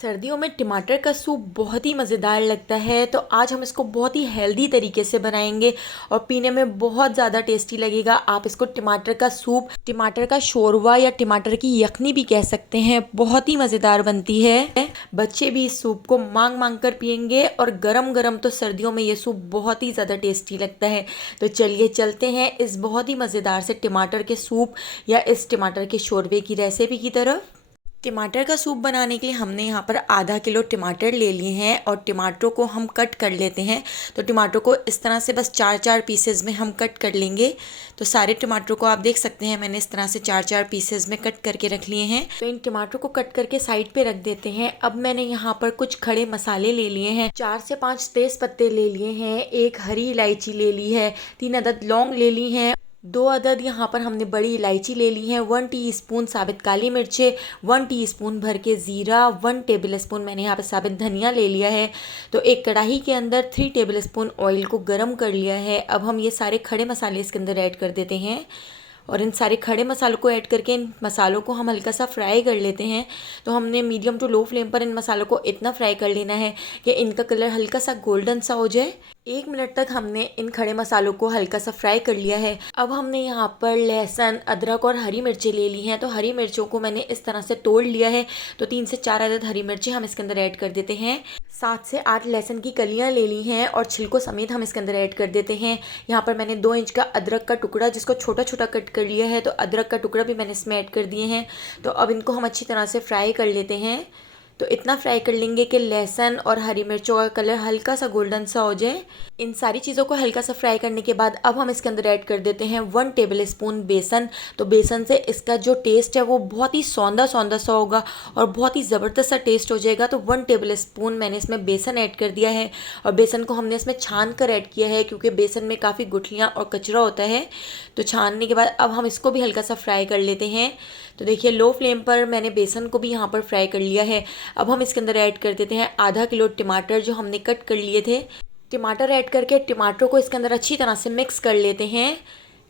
सर्दियों में टमाटर का सूप बहुत ही मज़ेदार लगता है। तो आज हम इसको बहुत ही हेल्दी तरीके से बनाएंगे और पीने में बहुत ज़्यादा टेस्टी लगेगा। आप इसको टमाटर का सूप, टमाटर का शोरवा या टमाटर की यखनी भी कह सकते हैं। बहुत ही मज़ेदार बनती है। बच्चे भी इस सूप को मांग मांग कर पियेंगे और गरम गरम तो सर्दियों में ये सूप बहुत ही ज़्यादा टेस्टी लगता है। तो चलिए चलते हैं इस बहुत ही मज़ेदार से टमाटर के सूप या इस टमाटर के शोरवे की रेसिपी की तरफ। टमाटर का सूप बनाने के लिए हमने यहाँ पर आधा किलो टमाटर ले लिए हैं और टमाटरों को हम कट कर लेते हैं। तो टमाटरों को इस तरह से बस चार चार पीसेज में हम कट कर लेंगे। तो सारे टमाटरों को आप देख सकते हैं मैंने इस तरह से चार चार पीसेज में कट करके रख लिए हैं। तो इन टमाटरों को कट करके साइड पे रख देते हैं। अब मैंने यहाँ पर कुछ खड़े मसाले ले लिए हैं। 4 से 5 तेज पत्ते ले लिए हैं, एक हरी इलायची ले ली है, 3 अदद लौंग ले ली हैं, 2 अदद यहाँ पर हमने बड़ी इलायची ले ली है, 1 टीस्पून साबित काली मिर्चें, 1 टीस्पून भर के ज़ीरा, 1 टेबल स्पून मैंने यहाँ पर साबित धनिया ले लिया है। तो एक कढ़ाई के अंदर 3 टेबल स्पून ऑयल को गर्म कर लिया है। अब हम ये सारे खड़े मसाले इसके अंदर ऐड कर देते हैं और इन सारे खड़े मसालों को ऐड करके इन मसालों को हम हल्का सा फ्राई कर लेते हैं। तो हमने मीडियम टू लो फ्लेम पर इन मसालों को इतना फ्राई कर लेना है कि इनका कलर हल्का सा गोल्डन सा हो जाए। 1 मिनट तक हमने इन खड़े मसालों को हल्का सा फ्राई कर लिया है। अब हमने यहाँ पर लहसुन, अदरक और हरी मिर्चें ले ली हैं। तो हरी मिर्चों को मैंने इस तरह से तोड़ लिया है। तो 3 से 4 अदद हरी मिर्चें हम इसके अंदर ऐड कर देते हैं। 7 से 8 लहसुन की कलियां ले ली हैं और छिलकों समेत हम इसके अंदर ऐड कर देते हैं। यहाँ पर मैंने 2 इंच का अदरक का टुकड़ा जिसको छोटा छोटा कट कर लिया है। तो अदरक का टुकड़ा भी मैंने इसमें ऐड कर दिए हैं। तो अब इनको हम अच्छी तरह से फ्राई कर लेते हैं। तो इतना फ्राई कर लेंगे कि लहसुन और हरी मिर्चों का कलर हल्का सा गोल्डन सा हो जाए। इन सारी चीज़ों को हल्का सा फ्राई करने के बाद अब हम इसके अंदर ऐड कर देते हैं 1 टेबल स्पून बेसन। तो बेसन से इसका जो टेस्ट है वो बहुत ही सौंधा सौंधा सा होगा और बहुत ही ज़बरदस्त सा टेस्ट हो जाएगा। तो 1 टेबल स्पून मैंने इसमें बेसन ऐड कर दिया है और बेसन को हमने इसमें छान कर ऐड किया है क्योंकि बेसन में काफ़ी गुठलियाँ और कचरा होता है। तो छानने के बाद अब हम इसको भी हल्का सा फ्राई कर लेते हैं। तो देखिए लो फ्लेम पर मैंने बेसन को भी यहाँ पर फ्राई कर लिया है। अब हम इसके अंदर ऐड कर देते हैं आधा किलो टमाटर जो हमने कट कर लिए थे। टमाटर ऐड करके टमाटरों को इसके अंदर अच्छी तरह से मिक्स कर लेते हैं।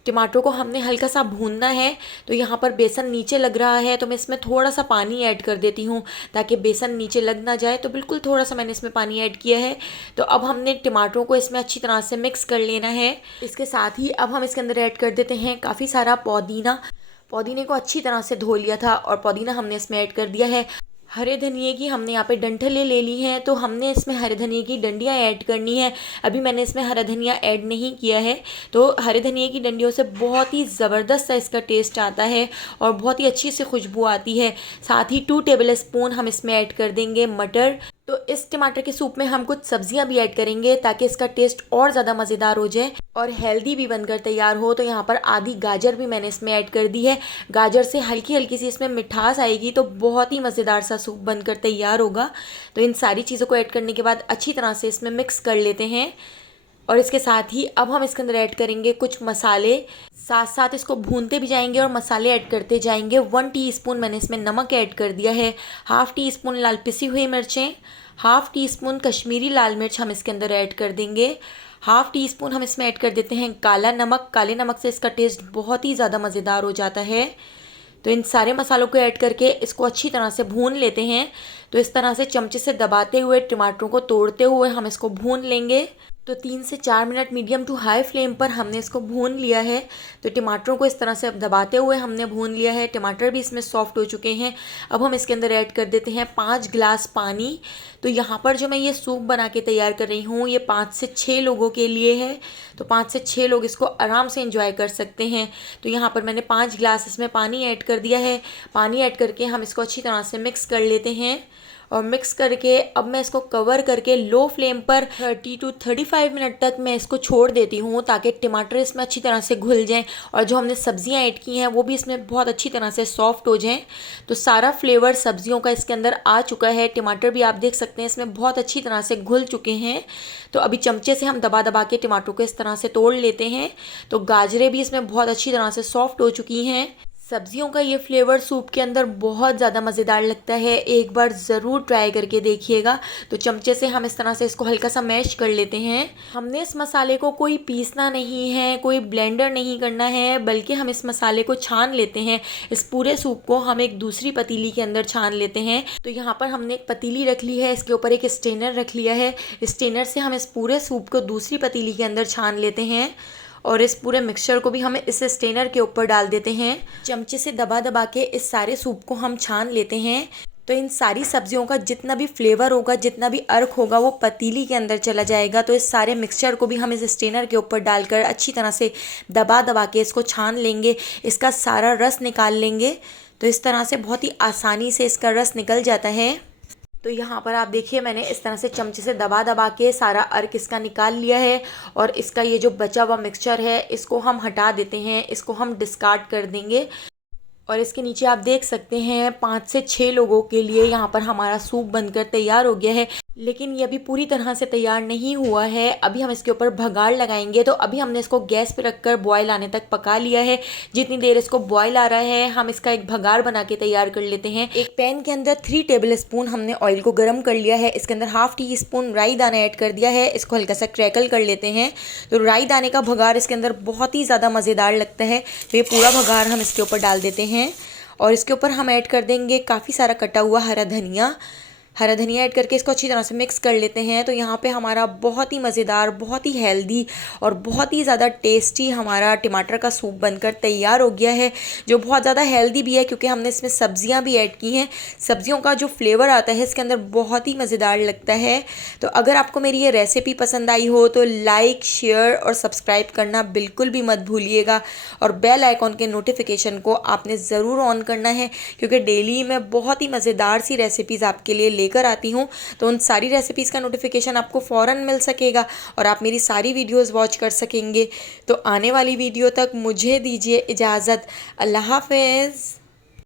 टमाटरों को हमने हल्का सा भूनना है। तो यहाँ पर बेसन नीचे लग रहा है तो मैं इसमें थोड़ा सा पानी ऐड कर देती हूँ ताकि बेसन नीचे लग ना जाए। तो बिल्कुल थोड़ा सा मैंने इसमें पानी ऐड किया है। तो अब हमने टमाटरों को इसमें अच्छी तरह से मिक्स कर लेना है। इसके साथ ही अब हम इसके अंदर ऐड कर देते हैं काफ़ी सारा पुदीने को अच्छी तरह से धो लिया था और पुदीना हमने इसमें ऐड कर दिया है। हरे धनिए की हमने यहाँ पे डंठलें ले ली हैं। तो हमने इसमें हरे धनिए की डंडियाँ ऐड करनी है। अभी मैंने इसमें हरा धनिया ऐड नहीं किया है। तो हरे धनिए की डंडियों से बहुत ही ज़बरदस्त सा इसका टेस्ट आता है और बहुत ही अच्छी सी खुशबू आती है। साथ ही 2 टेबल स्पून हम इसमें ऐड कर देंगे मटर। तो इस टमाटर के सूप में हम कुछ सब्जियां भी ऐड करेंगे ताकि इसका टेस्ट और ज़्यादा मज़ेदार हो जाए और हेल्दी भी बनकर तैयार हो। तो यहाँ पर आधी गाजर भी मैंने इसमें ऐड कर दी है। गाजर से हल्की हल्की सी इसमें मिठास आएगी तो बहुत ही मज़ेदार सा सूप बनकर तैयार होगा। तो इन सारी चीज़ों को ऐड करने के बाद अच्छी तरह से इसमें मिक्स कर लेते हैं और इसके साथ ही अब हम इसके अंदर ऐड करेंगे कुछ मसाले। साथ साथ इसको भूनते भी जाएंगे और मसाले ऐड करते जाएंगे। 1 टीस्पून मैंने इसमें नमक ऐड कर दिया है, ½ टीस्पून लाल पिसी हुई मिर्चें, ½ टीस्पून कश्मीरी लाल मिर्च हम इसके अंदर ऐड कर देंगे, ½ टीस्पून हम इसमें ऐड कर देते हैं काला नमक। काले नमक से इसका टेस्ट बहुत ही ज़्यादा मज़ेदार हो जाता है। तो इन सारे मसालों को ऐड करके इसको अच्छी तरह से भून लेते हैं। तो इस तरह से चमचे से दबाते हुए टमाटरों को तोड़ते हुए हम इसको भून लेंगे। तो 3 से 4 minute medium to high flame पर हमने इसको भून लिया है। तो टमाटरों को इस तरह से अब दबाते हुए हमने भून लिया है। टमाटर भी इसमें सॉफ्ट हो चुके हैं। अब हम इसके अंदर ऐड कर देते हैं 5 गिलास पानी। तो यहाँ पर जो मैं ये सूप बना के तैयार कर रही हूँ ये 5 से 6 लोगों के लिए है। तो 5 से 6 लोग इसको आराम से एंजॉय कर सकते हैं। तो यहाँ पर मैंने 5 गिलास इसमें पानी ऐड कर दिया है। पानी ऐड करके हम इसको अच्छी तरह से मिक्स कर लेते हैं और मिक्स करके अब मैं इसको कवर करके लो फ्लेम पर 30 to 35 मिनट तक मैं इसको छोड़ देती हूँ ताकि टमाटर इसमें अच्छी तरह से घुल जाएं और जो हमने सब्जियाँ ऐड की हैं वो भी इसमें बहुत अच्छी तरह से सॉफ्ट हो जाएं। तो सारा फ्लेवर सब्जियों का इसके अंदर आ चुका है। टमाटर भी आप देख सकते हैं इसमें बहुत अच्छी तरह से घुल चुके हैं। तो अभी चमचे से हम दबा दबा के टमाटर को इस तरह से तोड़ लेते हैं। तो गाजरें भी इसमें बहुत अच्छी तरह से सॉफ्ट हो चुकी हैं। सब्जियों का ये फ्लेवर सूप के अंदर बहुत ज़्यादा मज़ेदार लगता है, एक बार ज़रूर ट्राई करके देखिएगा। तो चमचे से हम इस तरह से इसको हल्का सा मैश कर लेते हैं। हमने इस मसाले को कोई पीसना नहीं है, कोई ब्लेंडर नहीं करना है, बल्कि हम इस मसाले को छान लेते हैं। इस पूरे सूप को हम एक दूसरी पतीली के अंदर छान लेते हैं। तो यहाँ पर हमने एक पतीली रख ली है, इसके ऊपर एक स्ट्रेनर रख लिया है। स्ट्रेनर से हम इस पूरे सूप को दूसरी पतीली के अंदर छान लेते हैं और इस पूरे मिक्सचर को भी हम इस स्ट्रेनर के ऊपर डाल देते हैं। चमचे से दबा दबा के इस सारे सूप को हम छान लेते हैं। तो इन सारी सब्जियों का जितना भी फ्लेवर होगा, जितना भी अर्क होगा, वो पतीली के अंदर चला जाएगा। तो इस सारे मिक्सचर को भी हम इस स्ट्रेनर के ऊपर डालकर अच्छी तरह से दबा दबा के इसको छान लेंगे, इसका सारा रस निकाल लेंगे। तो इस तरह से बहुत ही आसानी से इसका रस निकल जाता है। तो यहाँ पर आप देखिए, मैंने इस तरह से चमचे से दबा दबा के सारा अर्क इसका निकाल लिया है और इसका ये जो बचा हुआ मिक्सचर है इसको हम हटा देते हैं, इसको हम डिस्कार्ड कर देंगे। और इसके नीचे आप देख सकते हैं 5 से 6 लोगों के लिए यहाँ पर हमारा सूप बनकर तैयार हो गया है। लेकिन ये अभी पूरी तरह से तैयार नहीं हुआ है, अभी हम इसके ऊपर भगाड़ लगाएंगे। तो अभी हमने इसको गैस पे रखकर बॉयल आने तक पका लिया है। जितनी देर इसको बॉयल आ रहा है, हम इसका एक भगाड़ बना के तैयार कर लेते हैं। एक पैन के अंदर 3 टेबल स्पून हमने ऑयल को गर्म कर लिया है। इसके अंदर ½ टी स्पून राई दाना ऐड कर दिया है, इसको हल्का सा क्रैकल कर लेते हैं। तो राई दाने का भगाड़ इसके अंदर बहुत ही ज़्यादा मज़ेदार लगता है। तो ये पूरा भगाड़ हम इसके ऊपर डाल देते हैं और इसके ऊपर हम ऐड कर देंगे काफ़ी सारा कटा हुआ हरा धनिया ऐड करके इसको अच्छी तरह से मिक्स कर लेते हैं। तो यहाँ पे हमारा बहुत ही मज़ेदार, बहुत ही हेल्दी और बहुत ही ज़्यादा टेस्टी हमारा टमाटर का सूप बनकर तैयार हो गया है, जो बहुत ज़्यादा हेल्दी भी है क्योंकि हमने इसमें सब्जियाँ भी ऐड की हैं। सब्जियों का जो फ्लेवर आता है इसके अंदर बहुत ही मज़ेदार लगता है। तो अगर आपको मेरी ये रेसिपी पसंद आई हो तो लाइक, शेयर और सब्सक्राइब करना बिल्कुल भी मत भूलिएगा और बेल आइकॉन के नोटिफिकेशन को आपने ज़रूर ऑन करना है, क्योंकि डेली मैं बहुत ही मज़ेदार सी रेसिपीज़ आपके लिए लेकर आती हूँ। तो उन सारी रेसिपीज़ का नोटिफिकेशन आपको फ़ौरन मिल सकेगा और आप मेरी सारी वीडियोस वॉच कर सकेंगे। तो आने वाली वीडियो तक मुझे दीजिए इजाज़त। अल्लाह हाफ़िज़।